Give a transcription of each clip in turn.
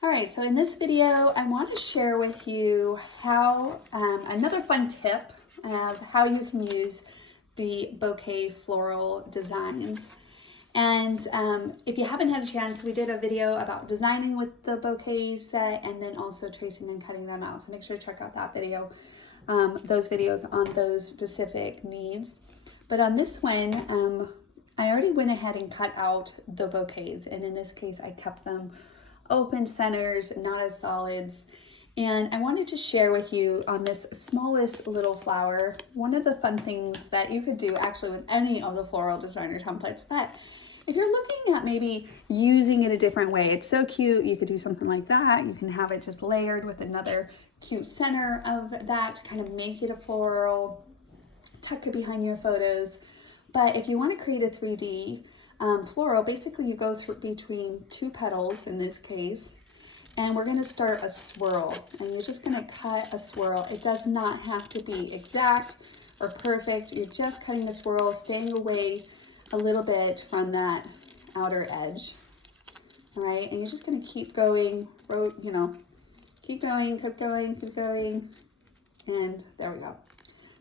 All right, so in this video, I want to share with you how another fun tip of how you can use the bouquet floral designs. And if you haven't had a chance, we did a video about designing with the bouquet set and then also tracing and cutting them out. So make sure to check out that video, those videos on those specific needs. But on this one, I already went ahead and cut out the bouquets. And in this case, I kept them open centers, not as solids. And I wanted to share with you on this smallest little flower, one of the fun things that you could do actually with any of the floral designer templates. But if you're looking at maybe using it a different way, it's so cute. You could do something like that. You can have it just layered with another cute center of that to kind of make it a floral, tuck it behind your photos. But if you want to create a 3D floral, basically you go through between two petals in this case, and we're going to start a swirl, and you're just going to cut a swirl. It does not have to be exact or perfect. You're just cutting a swirl, staying away a little bit from that outer edge. All right, and you're just going to keep going, keep going, keep going, keep going, and there we go.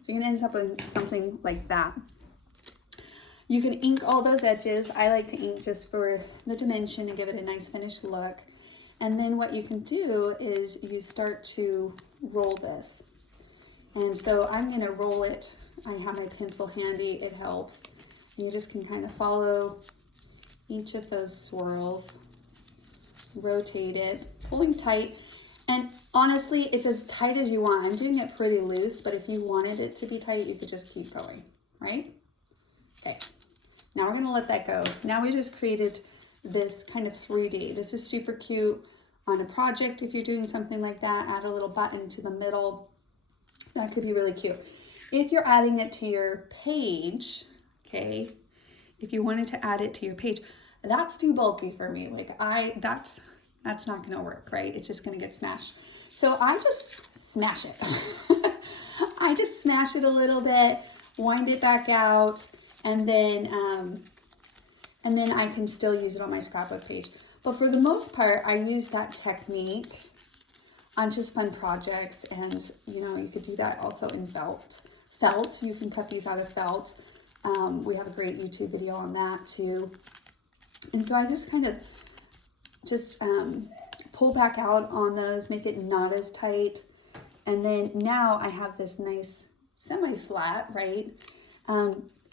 So you're going to end up with something like that. You can ink all those edges. I like to ink just for the dimension and give it a nice finished look. And then what you can do is you start to roll this. And so I'm gonna roll it. I have my pencil handy, it helps. You just can kind of follow each of those swirls, rotate it, pulling tight. And honestly, it's as tight as you want. I'm doing it pretty loose, but if you wanted it to be tight, you could just keep going, right? Okay. Now we're gonna let that go. Now we just created this kind of 3D. This is super cute on a project if you're doing something like that. Add a little button to the middle. That could be really cute. If you're adding it to your page, okay, if you wanted to add it to your page, that's too bulky for me. Like that's not gonna work, right? It's just gonna get smashed. So I just smash it. I just smash it a little bit, wind it back out, and then I can still use it on my scrapbook page. But for the most part, I use that technique on just fun projects, and you could do that also in felt. You can cut these out of felt. We have a great YouTube video on that too. And so I just kind of pull back out on those, make it not as tight. And then now I have this nice semi-flat, right?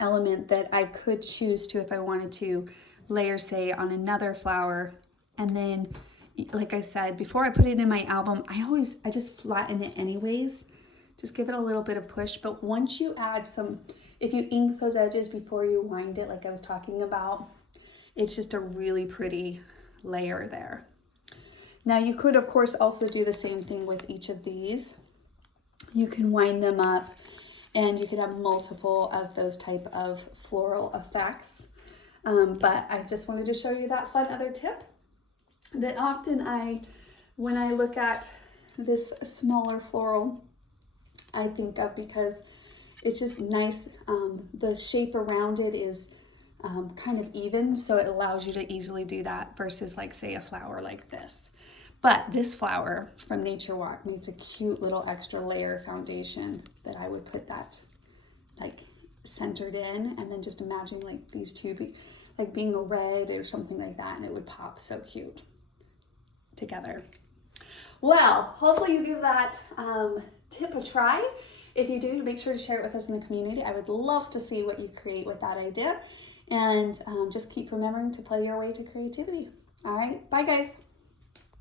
Element that I could choose to, if I wanted to, layer say on another flower. And then, like I said, before I put it in my album, I just flatten it anyways, just give it a little bit of push. But once you add if you ink those edges before you wind it, like I was talking about, it's just a really pretty layer there. Now you could of course also do the same thing with each of these. You can wind them up, and you could have multiple of those type of floral effects. But I just wanted to show you that fun other tip that often when I look at this smaller floral, I think of, because it's just nice. The shape around it is kind of even, so it allows you to easily do that versus like say a flower like this. But this flower from Nature Walk makes a cute little extra layer foundation that I would put that like centered in, and then just imagine like these two being a red or something like that, and it would pop so cute together. Well, hopefully you give that tip a try. If you do, make sure to share it with us in the community. I would love to see what you create with that idea, and just keep remembering to play your way to creativity. All right, bye guys.